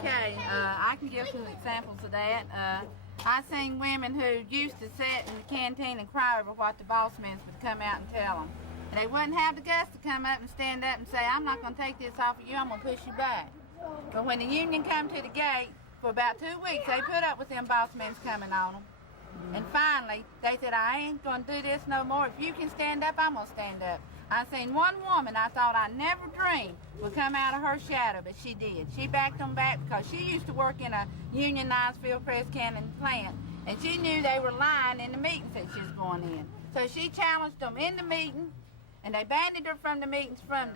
Okay, I can give some examples of that. I seen women who used to sit in the canteen and cry over what the boss men would come out and tell them. And they wouldn't have the guts to come up and stand up and say, I'm not going to take this off of you, I'm going to push you back. But when the union come to the gate, for about 2 weeks, they put up with them boss men coming on them. And finally, they said, I ain't going to do this no more. If you can stand up, I'm going to stand up. I seen one woman I thought I never dreamed would come out of her shadow, but she did. She backed them back because she used to work in a unionized Fieldcrest canning plant, and she knew they were lying in the meetings that she was going in. So she challenged them in the meeting, and they banned her from the meetings from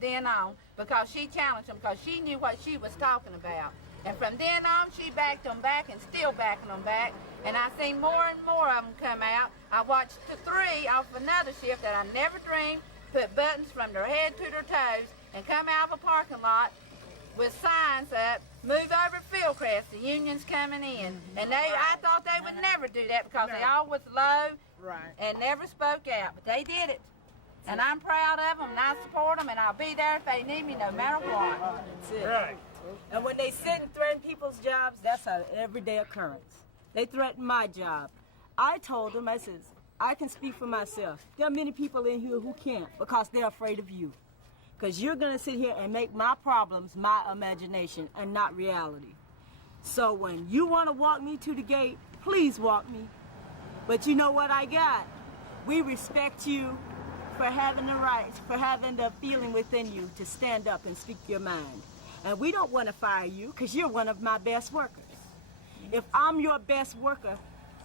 then on because she challenged them because she knew what she was talking about. And from then on, she backed them back and still backing them back. And I seen more and more of them come out. I watched the 3 off another shift that I never dreamed put buttons from their head to their toes and come out of a parking lot with signs up, move over Fieldcrest, the union's coming in. And I thought they would never do that because they all was low and never spoke out, but they did it. And I'm proud of them, and I support them, and I'll be there if they need me no matter what. That's it. Right. And when they sit and threaten people's jobs, that's an everyday occurrence. They threatened my job. I told them, I said, I can speak for myself. There are many people in here who can't because they're afraid of you. Because you're going to sit here and make my problems my imagination and not reality. So when you want to walk me to the gate, please walk me. But you know what I got? We respect you for having the right, for having the feeling within you to stand up and speak your mind. And we don't want to fire you because you're one of my best workers. If I'm your best worker,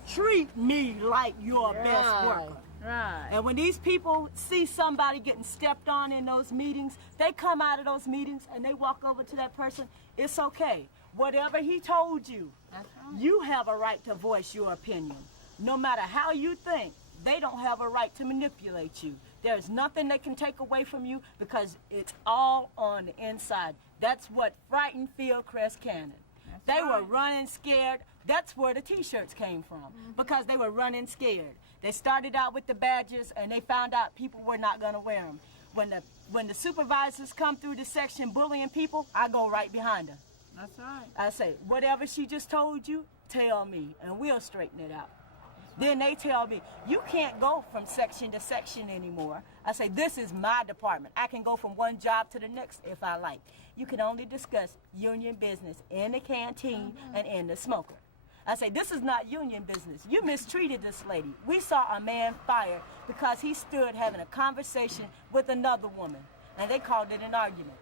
treat me like your best worker. Right. And when these people see somebody getting stepped on in those meetings, they come out of those meetings and they walk over to that person. It's okay. Whatever he told you, you have a right to voice your opinion. No matter how you think, they don't have a right to manipulate you. There's nothing they can take away from you because it's all on the inside. That's what frightened Fieldcrest Cannon. They were running scared. That's where the t-shirts came from, because they were running scared. They started out with the badges, and they found out people were not going to wear them. When the supervisors come through the section bullying people, I go right behind them. That's right. I say, whatever she just told you, tell me, and we'll straighten it out. Then they tell me, you can't go from section to section anymore. I say, this is my department. I can go from one job to the next if I like. You can only discuss union business in the canteen and in the smoker. I say, this is not union business. You mistreated this lady. We saw a man fired because he stood having a conversation with another woman, and they called it an argument.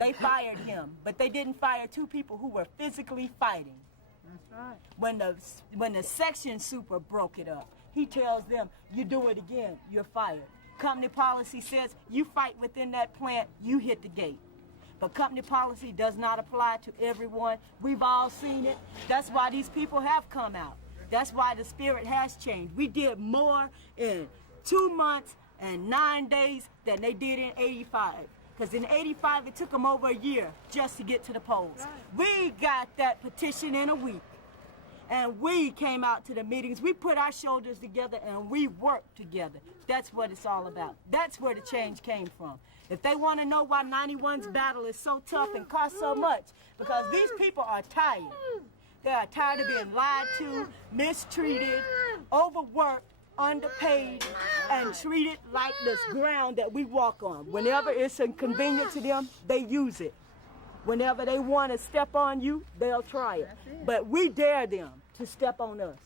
They fired him, but they didn't fire 2 people who were physically fighting. That's right. When the section super broke it up, he tells them, you do it again, you're fired. Company policy says you fight within that plant, you hit the gate. But company policy does not apply to everyone. We've all seen it. That's why these people have come out. That's why the spirit has changed. We did more in 2 months and 9 days than they did in 85. Because in 85, it took them over a year just to get to the polls. We got that petition in a week. And we came out to the meetings. We put our shoulders together and we worked together. That's what it's all about. That's where the change came from. If they want to know why 91's battle is so tough and costs so much, because these people are tired. They are tired of being lied to, mistreated, overworked, underpaid, and treated like this ground that we walk on. Whenever it's inconvenient to them, they use it. Whenever they want to step on you, they'll try it. But we dare them to step on us.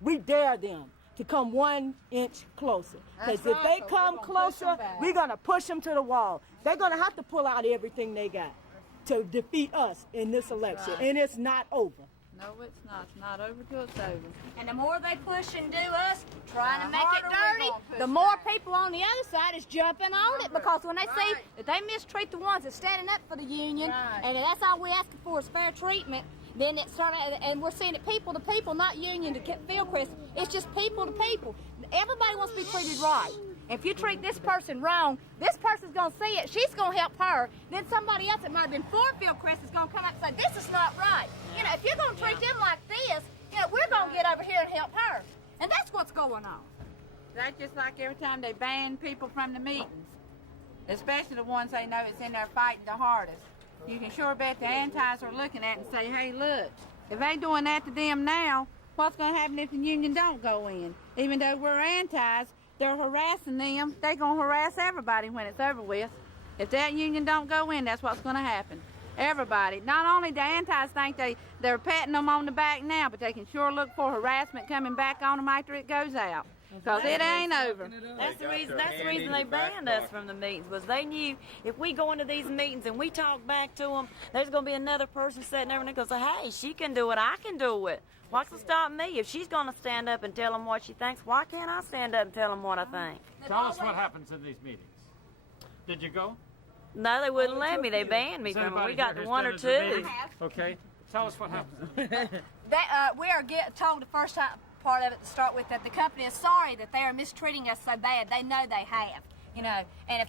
We dare them to come 1 inch closer. Because if they come closer, we're going to push them to the wall. They're going to have to pull out everything they got to defeat us in this election. And it's not over. No, it's not. It's not over till it's over. And the more they push and do us, trying to make it dirty, the more people on the other side is jumping on it, because when they see that they mistreat the ones that's standing up for the union, and that's all we're asking for is fair treatment, then it started, and we're seeing it people to people, not union to Fieldcrest. It's just people to people. Everybody wants to be treated right. If you treat this person wrong, this person's going to see it. She's going to help her. Then somebody else that might have been for Fieldcrest is going to come up and say, this is not right. You know, if you're going to treat them like this, you know, we're going to get over here and help her. And that's what's going on. That's just like every time they ban people from the meetings, especially the ones they know is in there fighting the hardest. you can sure bet the antis are looking at it and say, hey, look, if they doing that to them now, what's going to happen if the union don't go in? Even though we're antis, they're harassing them. They're going to harass everybody when it's over with. If that union don't go in, that's what's going to happen. Everybody. Not only the antis think they're patting them on the back now, but they can sure look for harassment coming back on them after it goes out. Because it ain't over. That's the reason they banned us from the meetings, was they knew if we go into these meetings and we talk back to them, there's going to be another person sitting there and they're going to say, hey, she can do it, I can do it. What's to stop me? If she's going to stand up and tell them what she thinks, why can't I stand up and tell them what I think? Tell us what happens in these meetings. Did you go? No, they wouldn't let me. They banned me from it. We got to one or two. Okay. Tell us what happens. We are told the first part of it to start with that the company is sorry that they are mistreating us so bad. They know they have, you know. And if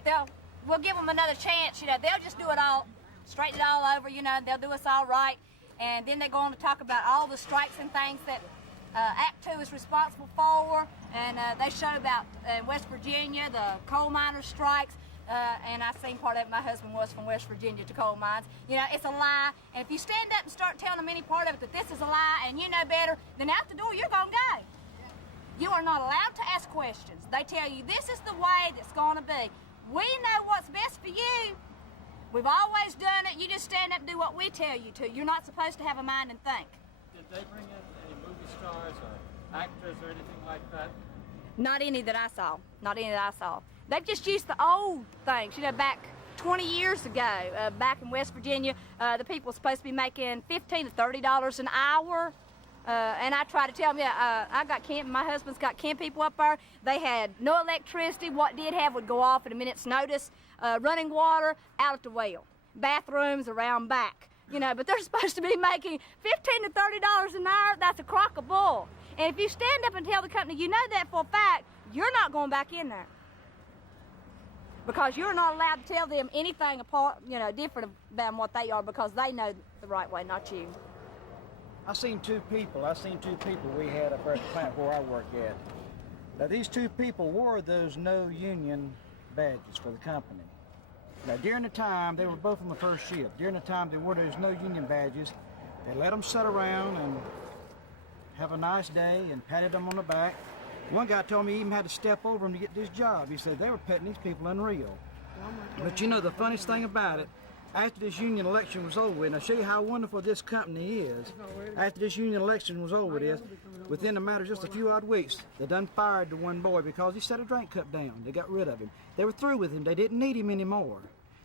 we'll give them another chance, you know, they'll just do it all, straighten it all over, you know, they'll do us all right. And then they go on to talk about all the strikes and things that Act 2 is responsible for. And they show about West Virginia, the coal miners' strikes. And I seen part of it. My husband was from West Virginia to coal mines. You know, it's a lie. And if you stand up and start telling them any part of it that this is a lie and you know better, then out the door you're going to go. You are not allowed to ask questions. They tell you this is the way that's going to be. We know what's best for you. We've always done it. You just stand up and do what we tell you to. You're not supposed to have a mind and think. Did they bring in any movie stars or actors or anything like that? Not any that I saw. Not any that I saw. They've just used the old things. You know, back 20 years ago, back in West Virginia, the people were supposed to be making $15 to $30 an hour. And I try to tell them, yeah, I got camp. My husband's got camp people up there. They had no electricity. What did have would go off at a minute's notice. Running water out at the well. Bathrooms around back. You know, but they're supposed to be making $15 to $30 an hour. That's a crock of bull. And if you stand up and tell the company you know that for a fact, you're not going back in there. Because you're not allowed to tell them anything apart, you know, different than what they are, because they know the right way, not you. I seen two people we had up at the plant where I work at. Now these two people wore those no union badges for the company. Now during the time, they were both on the first shift. During the time they wore those no union badges, they let them sit around and have a nice day and patted them on the back. One guy told me he even had to step over him to get this job. He said they were petting these people unreal. But you know the funniest thing about it, after this union election was over with, and I'll show you how wonderful this company is. After this union election was over with, within a matter of just a few odd weeks, they done fired the one boy because he set a drink cup down. They got rid of him. They were through with him. They didn't need him anymore.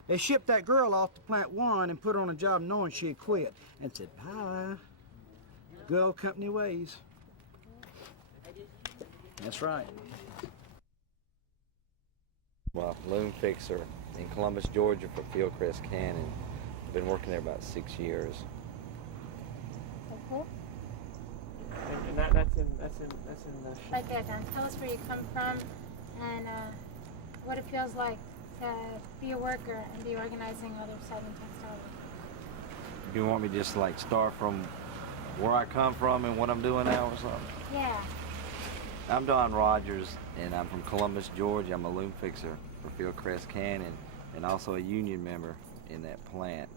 They shipped that girl off to Plant 1 and put her on a job knowing she had quit and said, bye. Good old company ways. That's right. Well, loom fixer in Columbus, Georgia for Fieldcrest Cannon. Been working there about 6 years. Okay. And that's in Right there, Don. Tell us where you come from and what it feels like to be a worker and be organizing other siding textile. You want me to just like start from where I come from and what I'm doing now or something? Yeah. I'm Don Rodgers, and I'm from Columbus, Georgia. I'm a loom fixer for Fieldcrest Cannon and also a union member in that plant.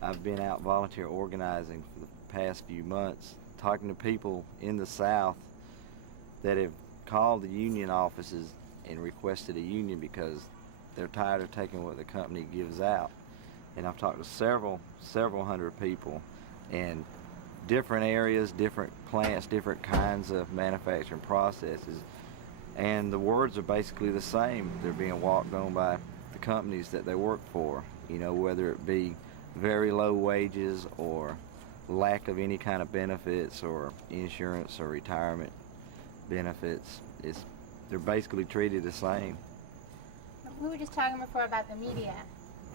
I've been out volunteer organizing for the past few months, talking to people in the South that have called the union offices and requested a union because they're tired of taking what the company gives out. And I've talked to several hundred people, and different areas, different plants, different kinds of manufacturing processes, and the words are basically the same. They're being walked on by the companies that they work for, you know, whether it be very low wages or lack of any kind of benefits or insurance or retirement benefits. They're basically treated the same. We were just talking before about the media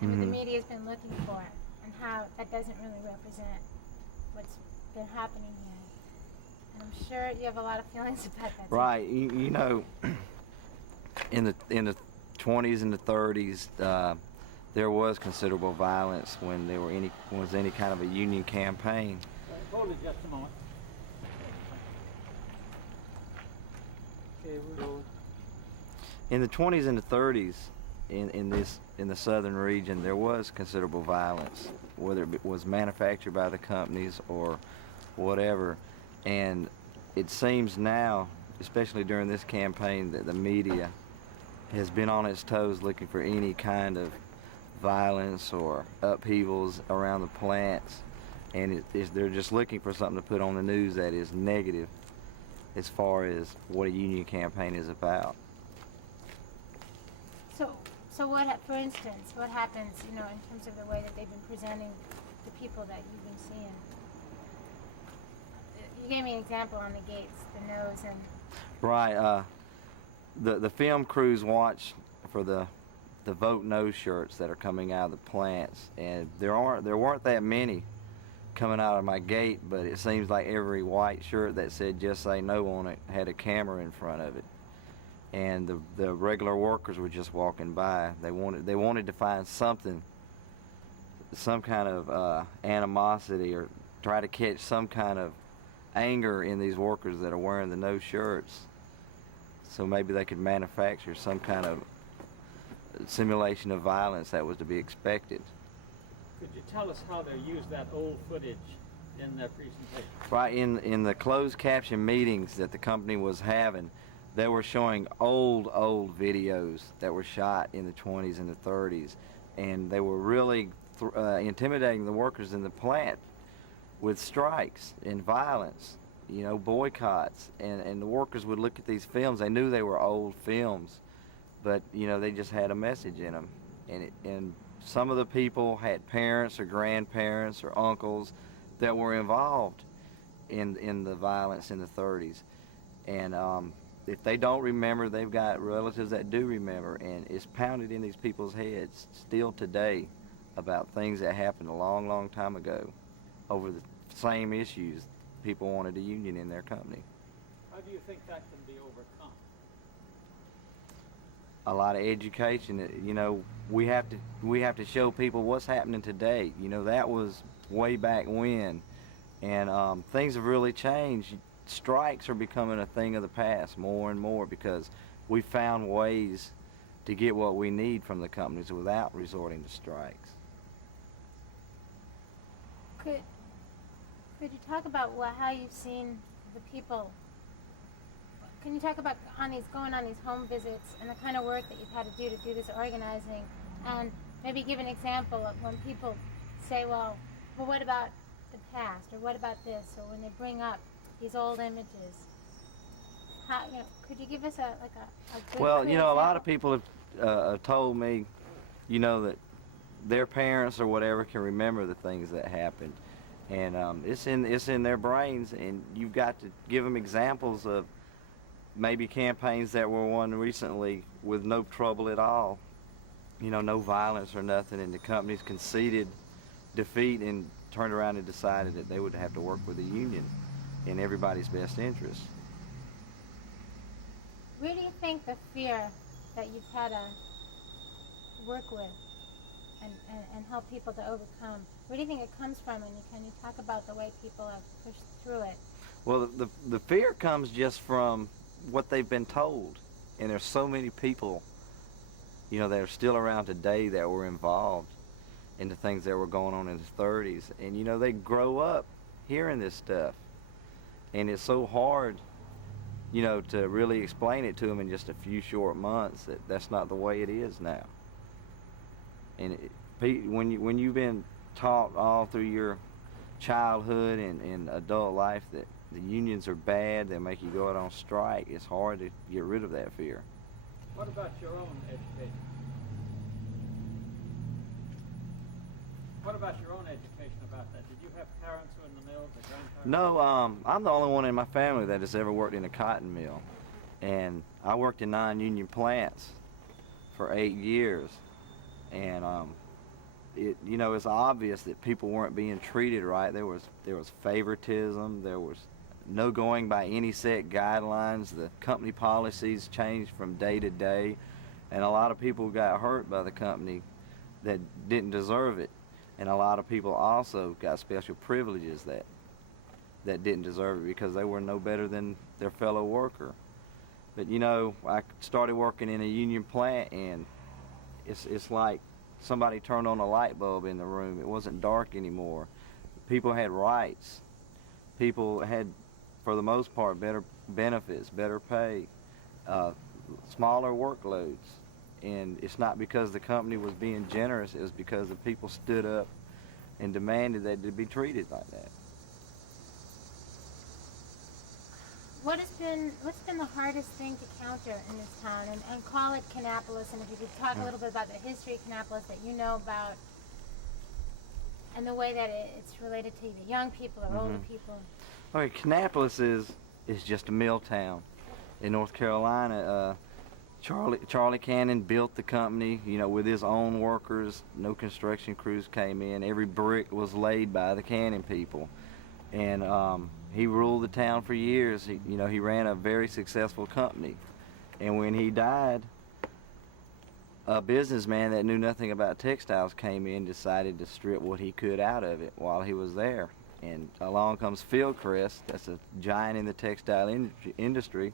and what the media has been looking for and how that doesn't really represent what's been happening here. And I'm sure you have a lot of feelings about that. Right. You know, in the 20s and the 30s, there was considerable violence when there was any kind of a union campaign. Hold it just a moment. Okay, we're going. In the 20s and the 30s, in the southern region, there was considerable violence, whether it was manufactured by the companies or whatever. And it seems now, especially during this campaign, that the media has been on its toes looking for any kind of violence or upheavals around the plants, and they're just looking for something to put on the news that is negative as far as what a union campaign is about. So what, for instance, what happens, in terms of the way that they've been presenting the people that you've been seeing? You gave me an example on the gates, the nose and... Right. The film crews watch for the Vote No shirts that are coming out of the plants, and there weren't that many coming out of my gate, but it seems like every white shirt that said "Just Say No" on it had a camera in front of it. And the regular workers were just walking by. They wanted to find something, some kind of animosity, or try to catch some kind of anger in these workers that are wearing the no shirts, so maybe they could manufacture some kind of simulation of violence that was to be expected. Could you tell us how they used that old footage in their presentation? Right, in the closed caption meetings that the company was having, they were showing old videos that were shot in the 20s and the 30s, and they were really intimidating the workers in the plant with strikes and violence, boycotts, and the workers would look at these films. They knew they were old films, but they just had a message in them, and some of the people had parents or grandparents or uncles that were involved in the violence in the 30s, and if they don't remember, they've got relatives that do remember, and it's pounded in these people's heads still today about things that happened a long time ago over the same issues. People wanted a union in their company. How do you think that can be overcome? A lot of education. We have to show people what's happening today. That was way back when, and things have really changed. Strikes are becoming a thing of the past more and more because we found ways to get what we need from the companies without resorting to strikes. Could you talk about how you've seen the people? Can you talk about going on these home visits and the kind of work that you've had to do this organizing, and maybe give an example of when people say, well, what about the past, or what about this, or when they bring up these old images? Could you give us a good Well, a example? lot of people have told me, that their parents or whatever can remember the things that happened, and it's in their brains, and you've got to give them examples of maybe campaigns that were won recently with no trouble at all, no violence or nothing, and the companies conceded defeat and turned around and decided that they would have to work with the union in everybody's best interest. Where do you think the fear that you've had to work with and help people to overcome, where do you think it comes from, and can you talk about the way people have pushed through it? Well, the fear comes just from what they've been told, and there's so many people, that are still around today that were involved in the things that were going on in the 30s, and they grow up hearing this stuff, and it's so hard, to really explain it to them in just a few short months that that's not the way it is now. And when you've been taught all through your childhood and adult life that the unions are bad, they make you go out on strike, it's hard to get rid of that fear. What about your own education? What about your own education about that? Did you have parents who were in the mills, or grandparents? No, I'm the only one in my family that has ever worked in a cotton mill. And I worked in non-union plants for 8 years. And it's obvious that people weren't being treated right. There was favoritism. There was no going by any set guidelines. The company policies changed from day to day, and a lot of people got hurt by the company that didn't deserve it, and a lot of people also got special privileges that didn't deserve it because they were no better than their fellow worker. But I started working in a union plant, and it's like somebody turned on a light bulb in the room. It wasn't dark anymore. People had rights. People had, for the most part, better benefits, better pay, smaller workloads. And it's not because the company was being generous, it was because the people stood up and demanded that they be treated like that. What's been the hardest thing to counter in this town? And call it Kannapolis, and if you could talk a little bit about the history of Kannapolis that you know about, and the way that it's related to either young people or older people. Okay, Kannapolis is just a mill town in North Carolina. Charlie Cannon built the company, you know, with his own workers. No construction crews came in. Every brick was laid by the Cannon people, and he ruled the town for years. He ran a very successful company, and when he died, a businessman that knew nothing about textiles came in, decided to strip what he could out of it while he was there. And along comes Fieldcrest, that's a giant in the textile industry,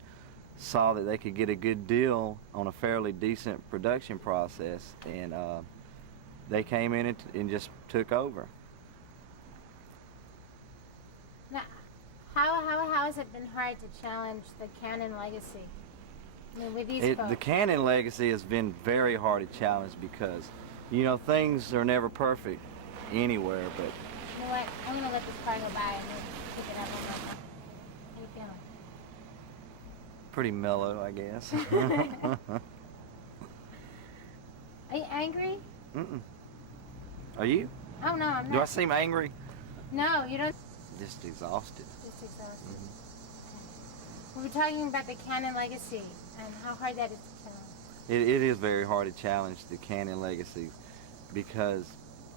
saw that they could get a good deal on a fairly decent production process, and they came in and just took over. Now, how has it been hard to challenge the Cannon legacy? I mean, with these folks. The Cannon legacy has been very hard to challenge because, you know, things are never perfect anywhere, but... You know what? I'm going to let this car go by and then pick it up on my... How you feeling? Pretty mellow, I guess. Are you angry? Mm-mm. Are you? Oh, no, I'm not. Do I seem angry? No, you don't. Just exhausted. Just exhausted. We were talking about the Cannon legacy and how hard that is to challenge. It is very hard to challenge the Cannon legacy because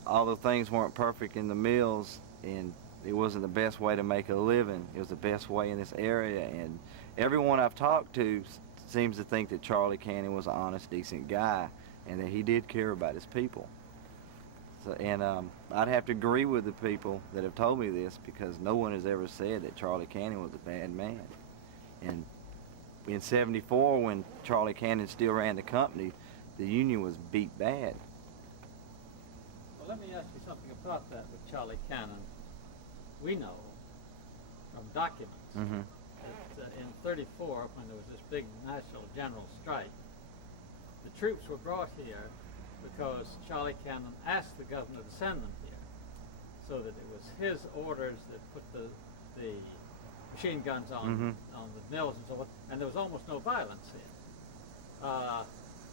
although things weren't perfect in the mills and it wasn't the best way to make a living, it was the best way in this area, and everyone I've talked to seems to think that Charlie Cannon was an honest, decent guy and that he did care about his people. So, and I'd have to agree with the people that have told me this because no one has ever said that Charlie Cannon was a bad man. And in '74, when Charlie Cannon still ran the company, the union was beat bad. Well, let me ask you something about that with Charlie Cannon. We know from documents that in '34, when there was this big national general strike, the troops were brought here because Charlie Cannon asked the governor to send them here, so that it was his orders that put the machine guns on the mills and so forth, and there was almost no violence here.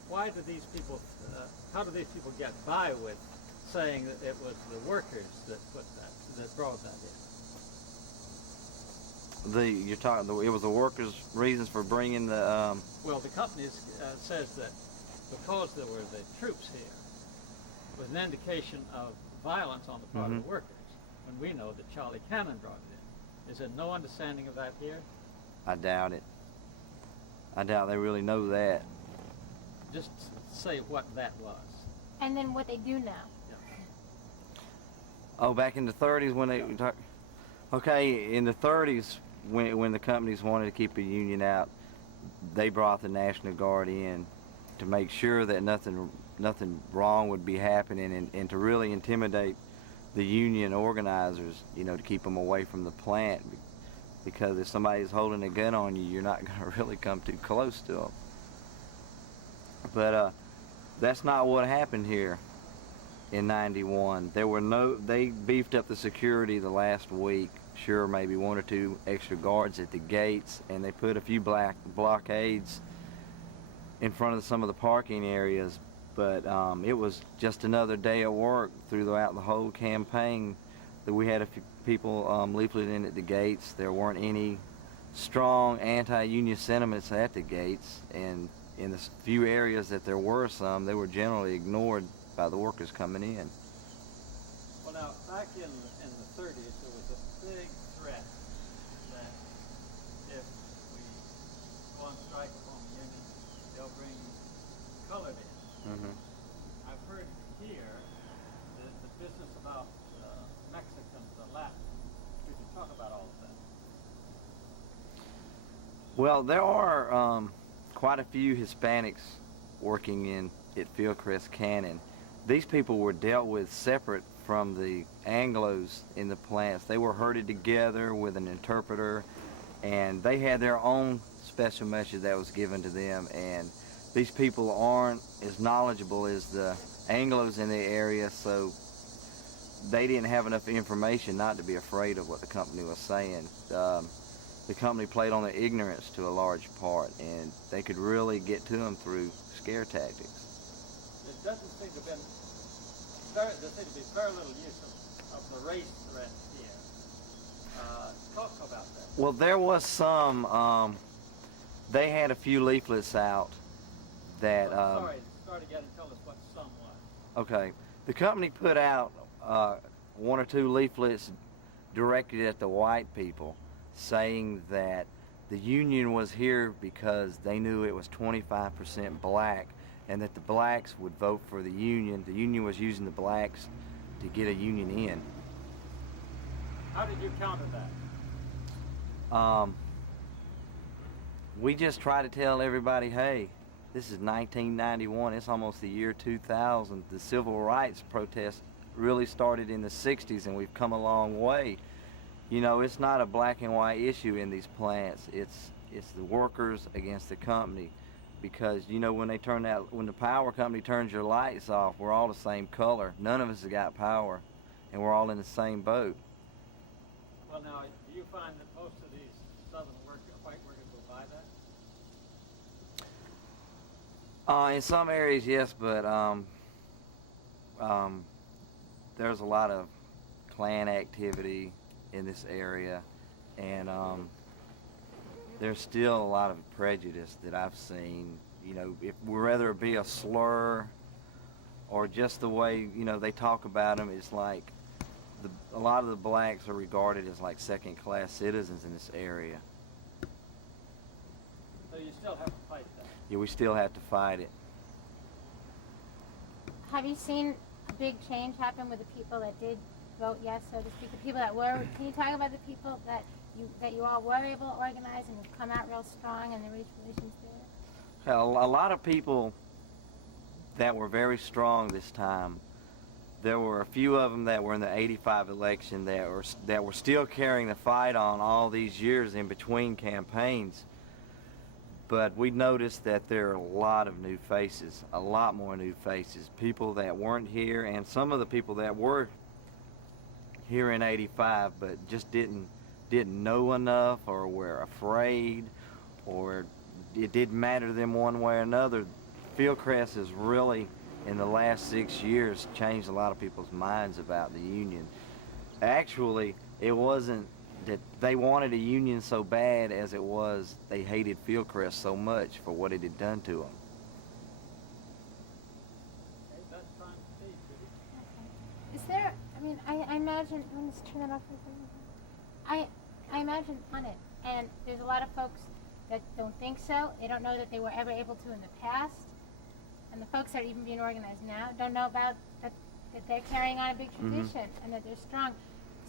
Why do these people, how do these people get by with saying that it was the workers that brought that in? You're talking, it was the workers' reasons for bringing the... Well, the company says that because there were the troops here, it was an indication of violence on the part of the workers, when we know that Charlie Cannon brought it in. Is there no understanding of that here? I doubt it. I doubt they really know that. Just say what that was. And then what they do now. Oh, back in the 30s when they... Okay, in the 30s, when the companies wanted to keep the union out, they brought the National Guard in to make sure that nothing wrong would be happening and to really intimidate the union organizers, you know, to keep them away from the plant, because if somebody's holding a gun on you, you're not going to really come too close to them. But that's not what happened here in '91. They beefed up the security the last week, sure, maybe 1 or 2 extra guards at the gates, and they put a few blockades in front of some of the parking areas. But it was just another day of work throughout the whole campaign. That we had a few people leafleting at the gates. There weren't any strong anti-union sentiments at the gates, and in the few areas that there were some, they were generally ignored by the workers coming in. Well, now, back in the 30s, there was a big threat that if we go on strike upon the union, they'll bring colored in. I've heard here the business about Mexicans or Latin. We could talk about all of that. Well, there are quite a few Hispanics working at Fieldcrest Cannon. These people were dealt with separate from the Anglos in the plants. They were herded together with an interpreter, and they had their own special message that was given to them, and these people aren't as knowledgeable as the Anglos in the area, so they didn't have enough information not to be afraid of what the company was saying. The company played on their ignorance to a large part, and they could really get to them through scare tactics. It doesn't seem to have been there seems to be very little use of the race threat here. Talk about that. Well, there was some. They had a few leaflets out that. Sorry, start again and tell us what some was. Okay, the company put out 1 or 2 leaflets directed at the white people, saying that the Union was here because they knew it was 25% black, and that the blacks would vote for the Union. The Union was using the blacks to get a Union in. How did you counter that? We just try to tell everybody, hey, this is 1991, it's almost the year 2000. The civil rights protest really started in the 60s, and we've come a long way. You know, it's not a black and white issue in these plants. It's the workers against the company, because you know when the power company turns your lights off, we're all the same color. None of us have got power, and we're all in the same boat. Well, now, do you find that most of these southern white workers will buy that? In some areas, yes, but there's a lot of Klan activity in this area, and there's still a lot of prejudice that I've seen. You know, whether it be a slur or just the way, you know, they talk about them, it's like a lot of the blacks are regarded as like second-class citizens in this area. So you still have to fight that? Yeah, we still have to fight it. Have you seen a big change happen with the people that did vote yes, so to speak? The people that were, can you talk about the people that you all were able to organize and have come out real strong and the race relations there? A lot of people that were very strong this time. There were a few of them that were in the '85 election that were still carrying the fight on all these years in between campaigns. But we noticed that there are a lot of new faces, a lot more new faces, people that weren't here, and some of the people that were here in '85 but just didn't know enough, or were afraid, or it didn't matter to them one way or another. Fieldcrest has really, in the last 6 years, changed a lot of people's minds about the Union. Actually, it wasn't that they wanted a Union so bad as it was they hated Fieldcrest so much for what it had done to them. That's fine to see, Judy. Is there, I mean, I imagine, let me just turn that off for a second. I imagine on it, and there's a lot of folks that don't think so. They don't know that they were ever able to in the past. And the folks that are even being organized now don't know about that they're carrying on a big tradition and that they're strong.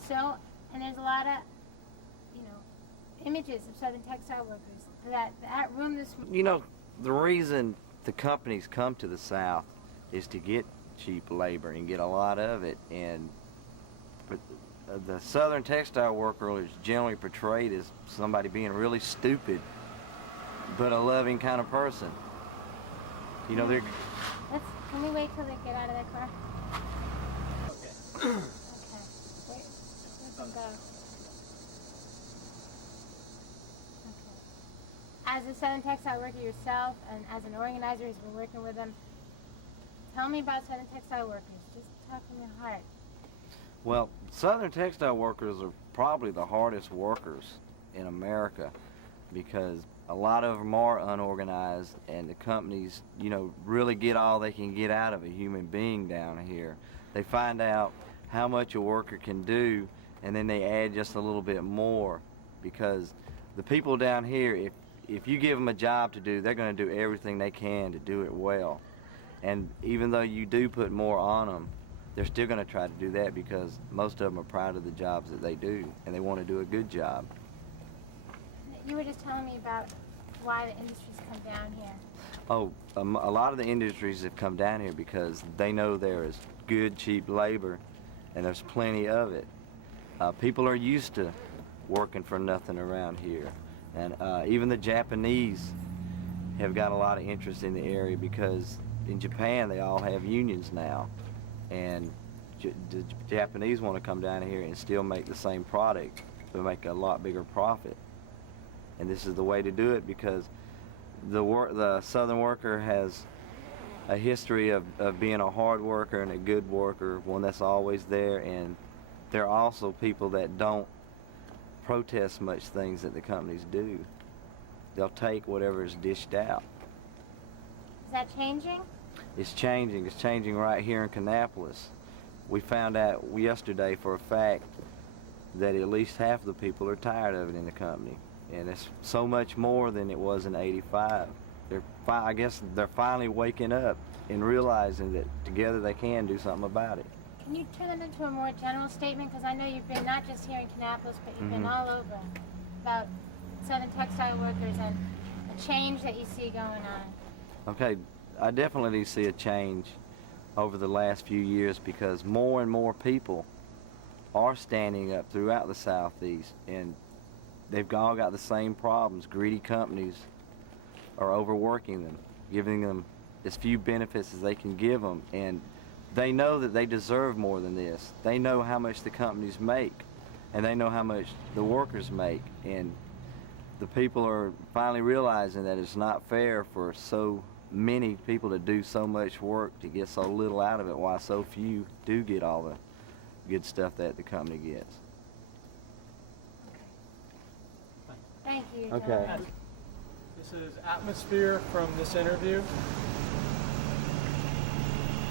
So, and there's a lot of, you know, images of Southern textile workers. That room this... You know, the reason the companies come to the South is to get cheap labor and get a lot of it. And the Southern textile worker is generally portrayed as somebody being really stupid, but a loving kind of person. You know, they're... Can we wait till they get out of their car? Okay. Okay. Wait, let them go. Okay. As a Southern textile worker yourself, and as an organizer who's been working with them, tell me about Southern textile workers. Just talk from your heart. Well, Southern textile workers are probably the hardest workers in America, because a lot of them are unorganized, and the companies, you know, really get all they can get out of a human being down here. They find out how much a worker can do, and then they add just a little bit more, because the people down here, if you give them a job to do, they're going to do everything they can to do it well. And even though you do put more on them, they're still going to try to do that, because most of them are proud of the jobs that they do, and they want to do a good job. You were just telling me about why the industry's come down here. Oh, a lot of the industries have come down here because they know there is good, cheap labor, and there's plenty of it. People are used to working for nothing around here, and even the Japanese have got a lot of interest in the area because in Japan they all have unions now, and the Japanese want to come down here and still make the same product but make a lot bigger profit. And this is the way to do it because the Southern worker has a history of being a hard worker and a good worker, one that's always there, and there are also people that don't protest much things that the companies do. They'll take whatever is dished out. Is that changing? It's changing. It's changing right here in Kannapolis. We found out yesterday for a fact that at least half the people are tired of it in the company. And it's so much more than it was in '85. I guess they're finally waking up and realizing that together they can do something about it. Can you turn that into a more general statement? Because I know you've been not just here in Kannapolis, but you've been all over about Southern textile workers and the change that you see going on. Okay, I definitely see a change over the last few years because more and more people are standing up throughout the Southeast, and they've all got the same problems. Greedy companies are overworking them, giving them as few benefits as they can give them, and they know that they deserve more than this. They know how much the companies make, and they know how much the workers make, and the people are finally realizing that it's not fair for so many people to do so much work to get so little out of it, while so few do get all the good stuff that the company gets. Thank you. Okay. John. This is atmosphere from this interview.